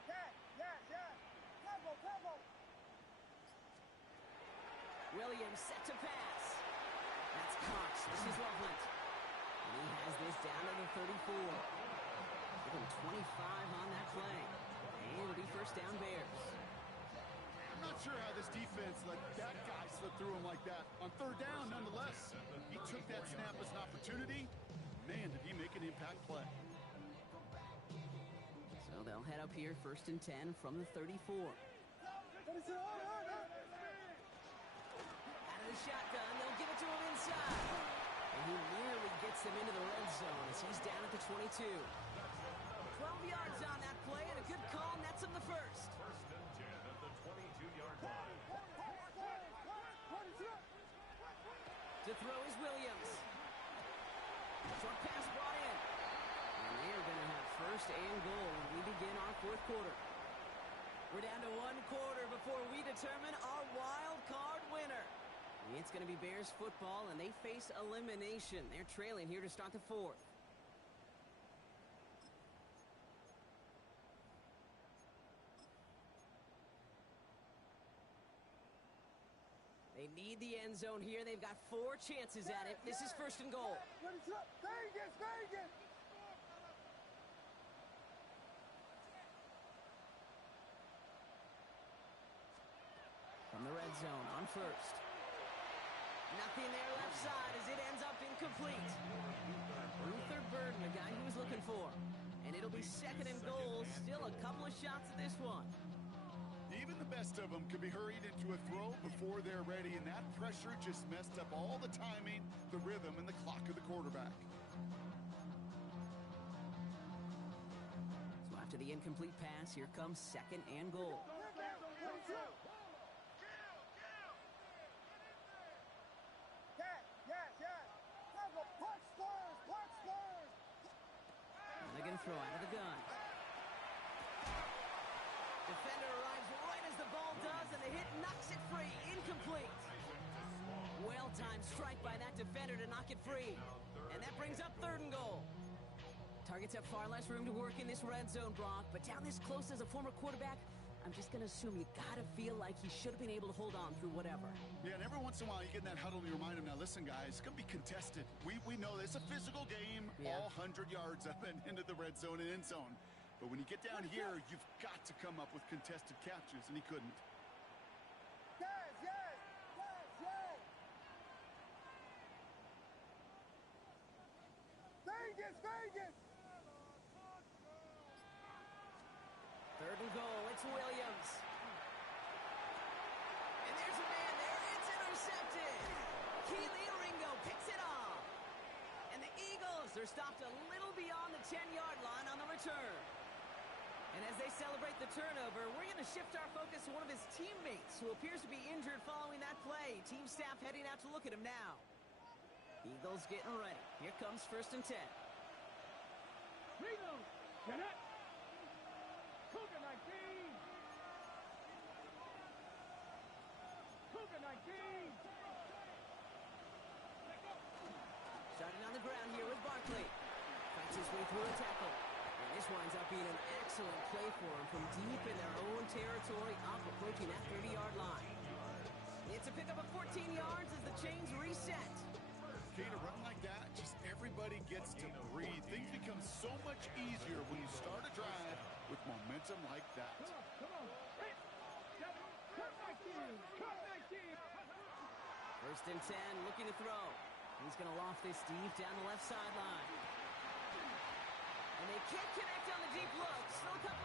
Yes, yes, yes. Cover, cover. Williams set to pass. That's Cox. This is Loveland. And he has this down to the 34. Give him 25 on that play. And it'll be 1st down Bears. I'm not sure how this defense let that guy slip through him like that. On 3rd down, nonetheless, he took that snap as an opportunity. Man, did he make an impact play. So they'll head up here 1st and 10 from the 34. Ready, slip. Out of the shotgun, they'll give it to him inside. And he nearly gets them into the red zone as he's down at the 22. 12 yards on that play, and a good call nets him the 1st. 1st and 10 at the 22-yard line. Ready, slip. To throw is Williams. Short pass brought in. And they are going to have 1st and goal when we begin our 4th quarter. We're down to 1 quarter before we determine our wild card winner. It's going to be Bears football, and they face elimination. They're trailing here to start the 4th. They need the end zone here. They've got 4 chances at it. This is 1st and goal. Ready, slip. Vegas, Vegas. From the red zone on 1st. Nothing there left side as it ends up incomplete. Luther Burden, the guy he was looking for. And it'll be 2nd and goal. Still a couple of shots at this one. Even the best of them could be hurried into a throw before they're ready, and that pressure just messed up all the timing, the rhythm, and the clock of the quarterback. So after the incomplete pass, here comes 2nd and goal. Ready, slip. Yes, yes, yes. Cover. Punch, squares. Punch, squares. And they're going to throw out of the gun. Defender arrives right as the ball does, and the hit knocks it free. Incomplete. Well-timed strike by that defender to knock it free. And that brings up 3rd and goal. Targets have far less room to work in this red zone, Brock, but down this close as a former quarterback, I'm just going to assume you got to feel like he should have been able to hold on through whatever. Yeah, and every once in a while you get in that huddle and you remind him, now listen, guys, it's going to be contested. We know this is a physical game, all 100 yards up and into the red zone and end zone. But when you get down here, you've got to come up with contested catches, and he couldn't. Yes, yes, yes, yes. Vegas, Vegas. 3rd and goal, it's Williams. And They're stopped a little beyond the 10-yard line on the return. And as they celebrate the turnover, we're going to shift our focus to one of his teammates who appears to be injured following that play. Team staff heading out to look at him now. Eagles getting ready. Here comes 1st and 10. Eagles, get it. Cougar 19. Cougar 19. Starting on the ground here with Barkley. Fights his way through a tackle. And this winds up being an excellent play for him from deep in their own territory, up approaching that 30-yard line. It's a pickup of 14 yards as the chains reset. Kate, a run like that, just everybody gets to breathe. Things become so much easier when you start a drive with momentum like that. Come on. Cut 19. Cut 19. 1st and 10, looking to throw. He's going to loft this deep down the left sideline. And they can't connect on the deep look. Still a couple.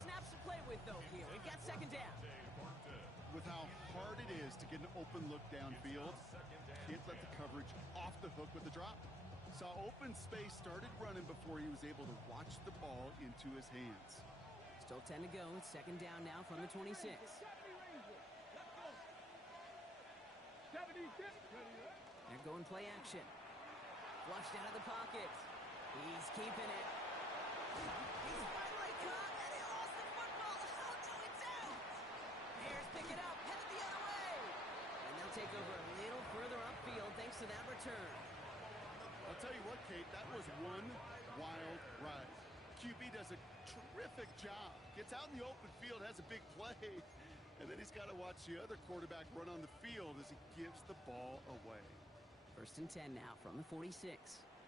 Snaps to play with, though, here. We've got 2nd down. With how hard it is to get an open look downfield, can't let the coverage off the hook with the drop. Saw open space, started running before he was able to watch the ball into his hands. Still 10 to go. It's 2nd down now from the 26. 76. They're going play action. Flushed out of the pocket. He's keeping it. He's finally caught, and he lost the football. How do it's out? Bears pick it up, headed the other way. And they'll take over a little further upfield thanks to that return. I'll tell you what, Kate, that was one wild ride. QB does a terrific job. Gets out in the open field, has a big play, and then he's got to watch the other quarterback run on the field as he gives the ball away. 1st and 10 now from the 46.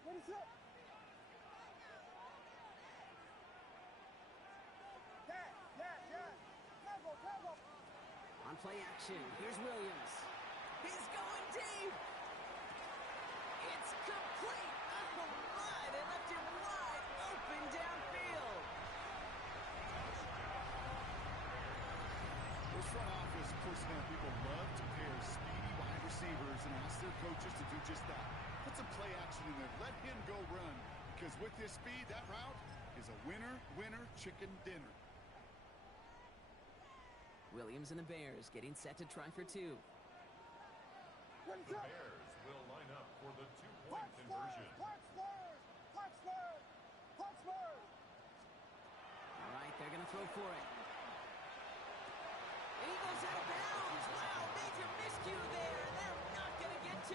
What is up? Tempo. On play action, here's Williams. He's going deep. It's complete. Oh my, they left him wide open downfield. Those front office personnel people love to pair speedy wide receivers and ask their coaches to do just that. Put some play action in there. Let him go run. Because with his speed, that route is a winner, chicken dinner. Williams and the Bears getting set to try for 2. The Bears will line up for the 2-point conversion. All right, they're going to throw for it. Eagles out of bounds. Wow, major miscue there, and they're not going to get 2.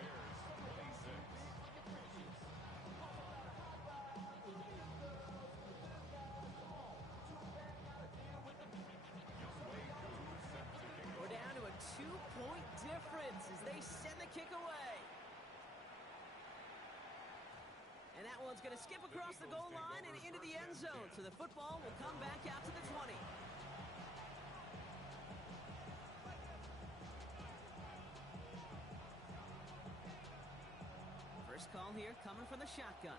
Bears 26. We're down to a 2-point difference as they send the kick away. And that one's going to skip across the goal line and into the end zone, so the football will come back out to the 20. First call here coming from the shotgun.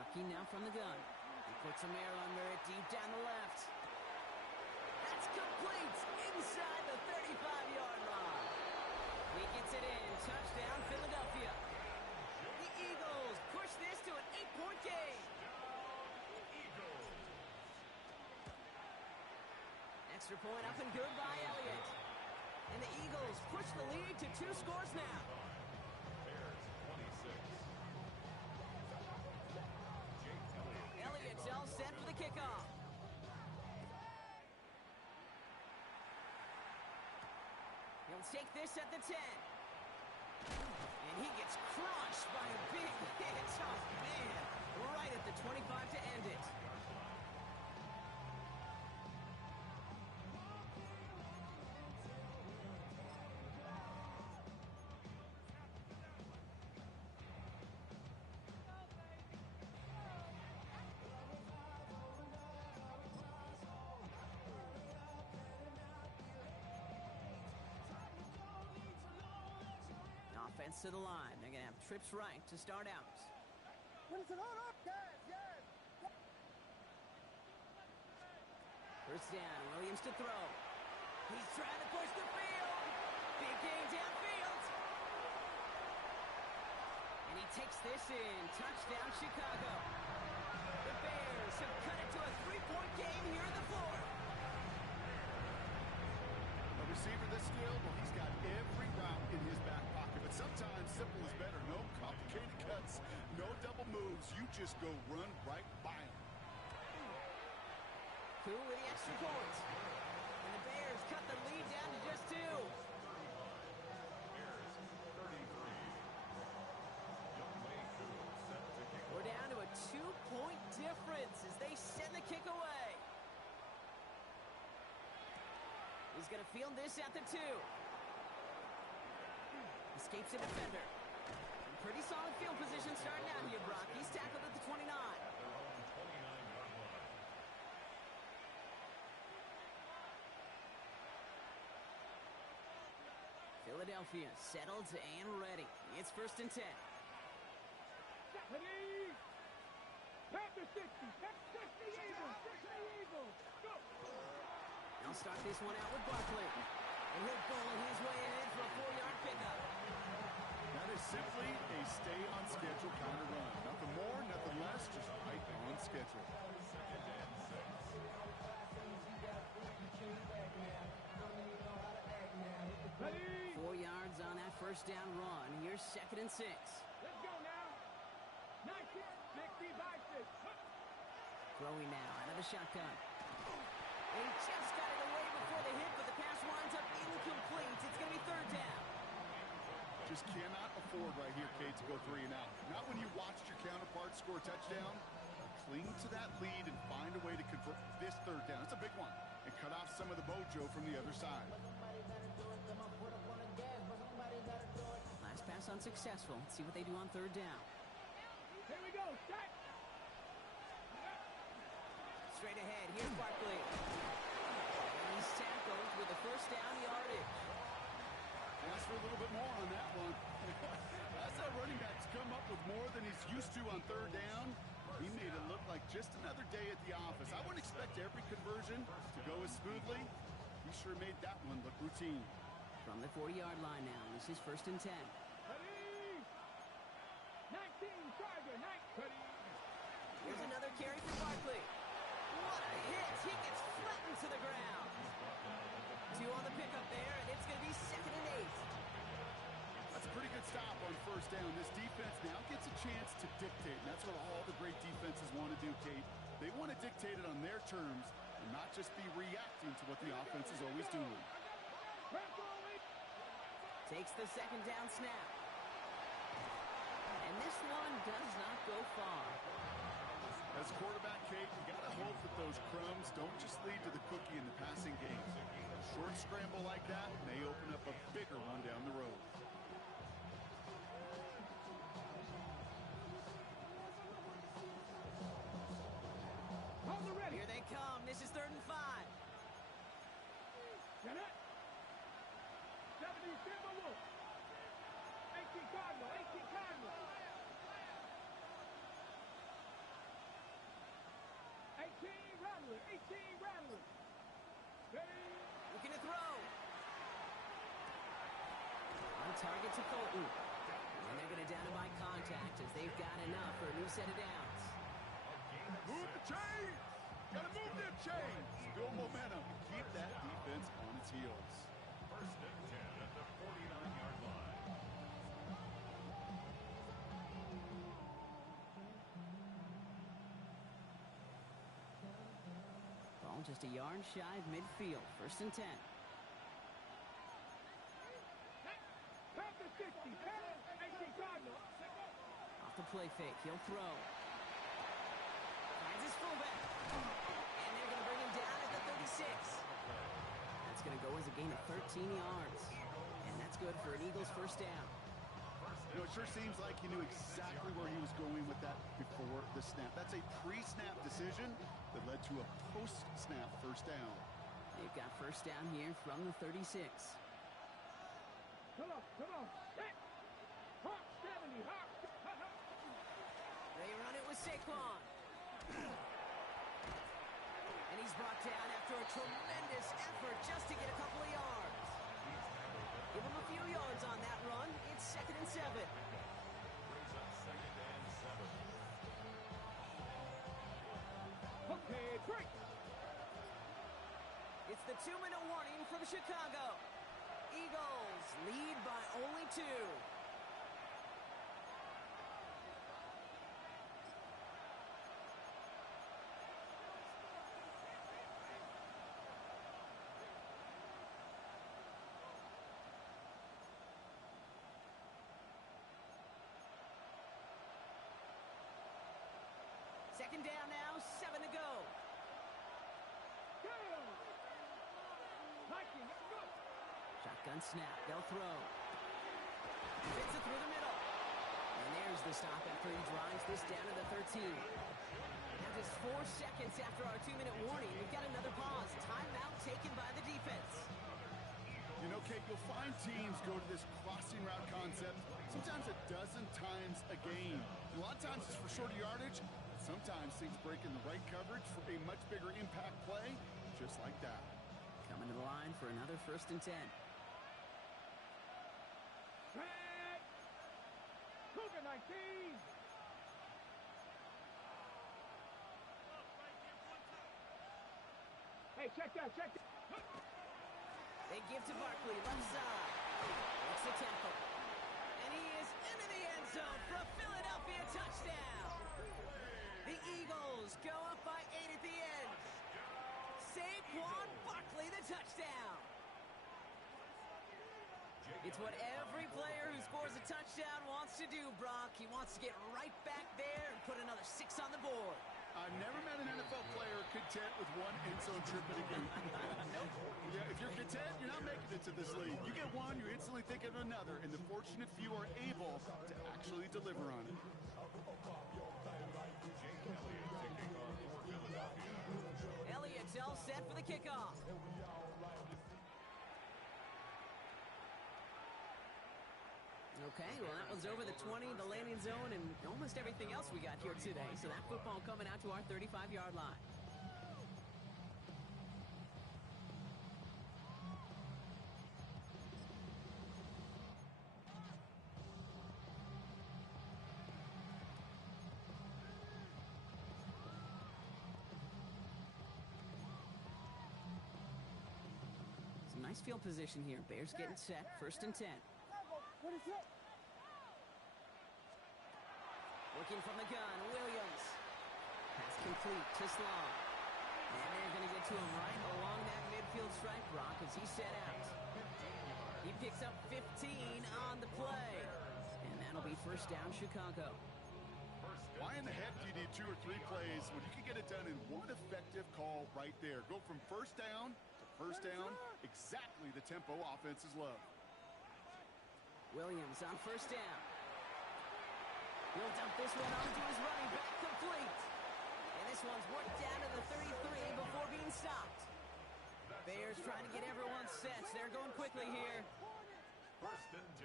Looking now from the gun. He puts some air under it deep down the left. That's complete inside the 35-yard line. He gets it in. Touchdown, Philadelphia. The Eagles push this to an 8-point game. Extra point up and good by Elliott. And the Eagles push the lead to 2 scores now. Bears 26. Elliott's all set for the kickoff. He'll take this at the 10. And he gets crushed by a big hit. Oh, man. Right at the 25 to end it. heads to the line. They're going to have trips right to start out. Finish it on up, guys, yes. First down, Williams to throw. He's trying to push the field. Big gain downfield. And he takes this in. Touchdown, Chicago. The Bears have cut it to a 3-point game here in the fourth. A receiver this skilled, well, he's got every route in his back pocket. But sometimes simple is better. No complicated cuts, no double moves. You just go run right by him. Who with the extra point? And the Bears cut the lead down to just 2. Bears 33. Young Wayne Coon set to kick. We're down to a 2-point difference as they send the kick away. He's going to field this at the 2. Escapes a defender. Pretty solid field position starting out here, Brock. He's tackled at the 29. At their own 29-yard line. Philadelphia settled and ready. It's 1st and 10. Ready? Panther 60, 60 Eagles, go! They'll start this one out with Barkley. And he'll bullet his way in for a 4-yard pickup. That is simply a stay-on-schedule kind of run. Nothing more, nothing less, just right on schedule. 2nd and 6. Ready? 4 yards on that first down run. Here's 2nd and 6. Let's go now. 19, 60 by 6. Throwing now out of the shotgun. They just got it away before the hit, but the pass winds up incomplete. It's going to be 3rd down. Just cannot afford right here, Kate, to go 3 and out. Not when you watched your counterpart score a touchdown. Cling to that lead and find a way to convert this 3rd down. It's a big one. And cut off some of the mojo from the other side. Last pass unsuccessful. Let's see what they do on 3rd down. Here we go, set. Straight ahead, here's Barkley. And he's tackled with the 1st down yardage. Ask for a little bit more on that one. As that running back's come up with more than he's used to on 3rd down, he made it look like just another day at the office. I wouldn't expect every conversion to go as smoothly. He sure made that one look routine. From the 40-yard line now, this is 1st and 10. Ready? 19, Tiger, 19. Here's another carry for Barkley. What a hit! He gets flattened to the ground. 2 on the pickup there, and it's going to be 2nd and 8. That's a pretty good stop on 1st down. This defense now gets a chance to dictate, and that's what all the great defenses want to do, Kate. They want to dictate it on their terms and not just be reacting to what the offense is always doing. Takes the 2nd down snap. And this one does not go far. As quarterback, Kate, you got to hope that those crumbs don't just lead to the cookie in the passing game. A short scramble like that may open up a bigger one down the road. Here they come. This is 3rd and 5. Get it? 70 Timberwolves. 18 Cardinal, 18 Cardinal. 18 Rattler, 18 Rattler. Ready? Looking to throw. On target to Fulton. And they're going to down him by contact as they've got enough for a new set of downs. Move the chains! Gotta move them chains! Build momentum and keep that defense on its heels. 1st and 10 at the 49-yard line. Ball just a yard shy of midfield. 1st and 10. Panther 60, 18 Cardinal. Off the play fake. He'll throw. Finds his fullback. And they're going to bring him down at the 36. That's going to go as a gain of 13 yards. And that's good for an Eagles 1st down. You know, it sure seems like he knew exactly where he was going with that before the snap. That's a pre-snap decision that led to a post-snap 1st down. They've got 1st down here from the 36. Come on, come on. Hey. Saquon. And he's brought down after a tremendous effort just to get a couple of yards. Give him a few yards on that run. It's 2nd and 7. Brings up 2nd and 7. Okay, break. It's the 2-minute warning from Chicago. Eagles lead by only 2. Second down now, 7 to go. Go. Hiking, let's go. Shotgun snap, they'll throw. Fits it through the middle. And there's the stop after he drives this down to the 13. Now just 4 seconds after our 2-minute warning, we've got another pause. Timeout taken by the defense. You know, Kate, you'll find teams go to this crossing route concept sometimes a dozen times a game. A lot of times it's for shorter yardage. Sometimes things break in the right coverage for a much bigger impact play, just like that. Coming to the line for another 1st and 10. Flag. Cougar 19. Hey, check that, check that. They give to Barkley, left side. Makes the tackle. And he is into the end zone for a Philadelphia touchdown. The Eagles go up by 8 at the end. Saquon Barkley, the touchdown. It's what every player who scores a touchdown wants to do, Brock. He wants to get right back there and put another 6 on the board. I've never met an NFL player content with one end zone trip in a game. Yeah, if you're content, you're not making it to this league. You get one, you instantly think of another, and the fortunate few are able to actually deliver on it. Elliott's all set for the kickoff. Okay, well, that one's over the 20, the landing zone, and almost everything else we got here today. So that football coming out to our 35-yard line. Some nice field position here. Bears getting set, 1st and 10. What is it? Looking from the gun, Williams. Pass complete to Sloan. And they're going to get to him right along that midfield stripe, Brock, as he set out. He picks up 15 on the play. And that'll be 1st down, Chicago. Why in the heck do you need 2 or 3 plays when you can get it done in one effective call right there? Go from 1st down to 1st down, exactly the tempo offenses love. Williams on 1st down. He'll dump this one onto his running back, complete. And this one's worked down to the 33 before being stopped. Bears trying to get everyone set. So they're going quickly here. 1st and 10.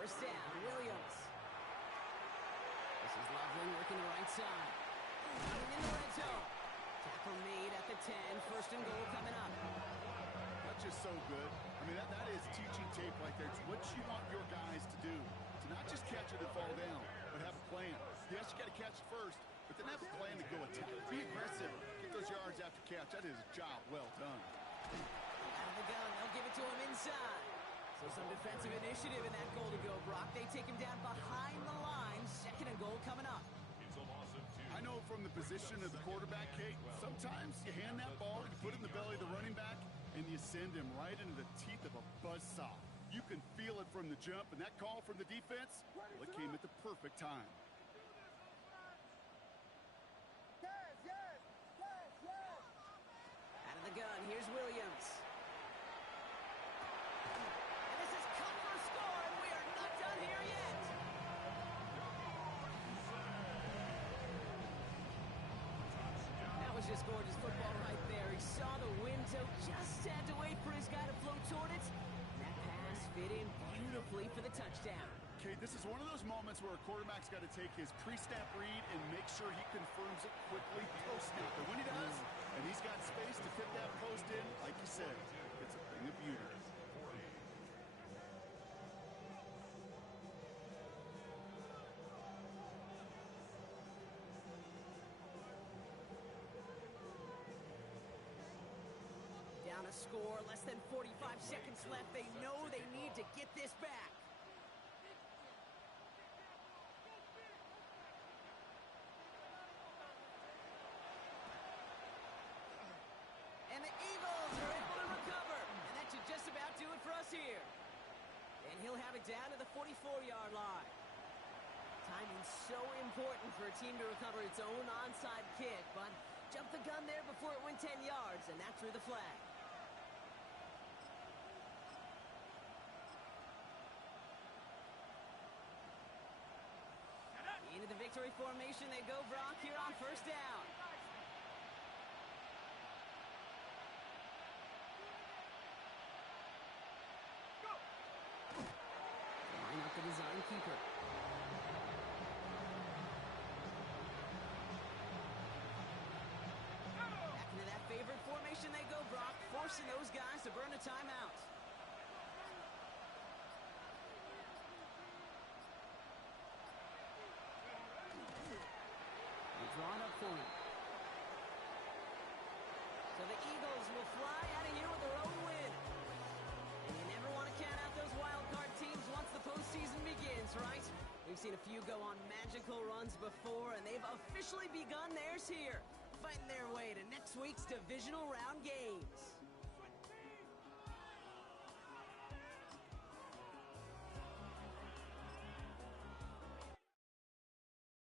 1st down, Williams. This is Lovely working the right side. Running in the red zone. Tackle made at the 10. 1st and goal coming up. That's just so good. I mean, that is teaching tape right there. It's what you want your guys to do. To not just catch it and fall down, but have a plan. Yes, you got to catch it first, but then have a plan to go attack. Be aggressive. Get those yards after catch. That is a job well done. Out of the gun, they'll give it to him inside. So some defensive initiative in that goal to go, Brock. They take him down behind the line. 2nd and goal coming up. It's a loss of 2. I know from the position of the quarterback, Kate, sometimes you hand that ball, you put it in the belly of the running back, and you send him right into the teeth of a buzzsaw. You can feel it from the jump, and that call from the defense, well, it came at the perfect time. Yes, yes, yes, yes. Out of the gun, here's Williams. And this is cut for a score, and we are not done here yet. That was just gorgeous football right there. He saw the window, just had to wait for his guy to float toward it. That pass fit in beautifully for the touchdown. Kate, this This is one of those moments where a quarterback's got to take his pre-snap read and make sure he confirms it quickly post-snap. And when he does, and he's got space to fit that post in, like you said, it's a thing of beauty. Down a score, less than 45 seconds left. They know they need to get this back. And the Eagles are able to recover. And that should just about do it for us here. And he'll have it down to the 44-yard line. Timing's so important for a team to recover its own onside kick, but jumped the gun there before it went 10 yards, and that drew the flag. Into the victory formation they go, Brock, here on first down. Line up the design keeper. Back into that favorite formation they go, Brock, forcing those guys to burn a timeout. Drawn up for him. So the Eagles will fly out of here with their own win. And you never want to count out those wild card teams once the postseason begins, right? We've seen a few go on magical runs before, and they've officially begun theirs here, fighting their way to next week's divisional round game.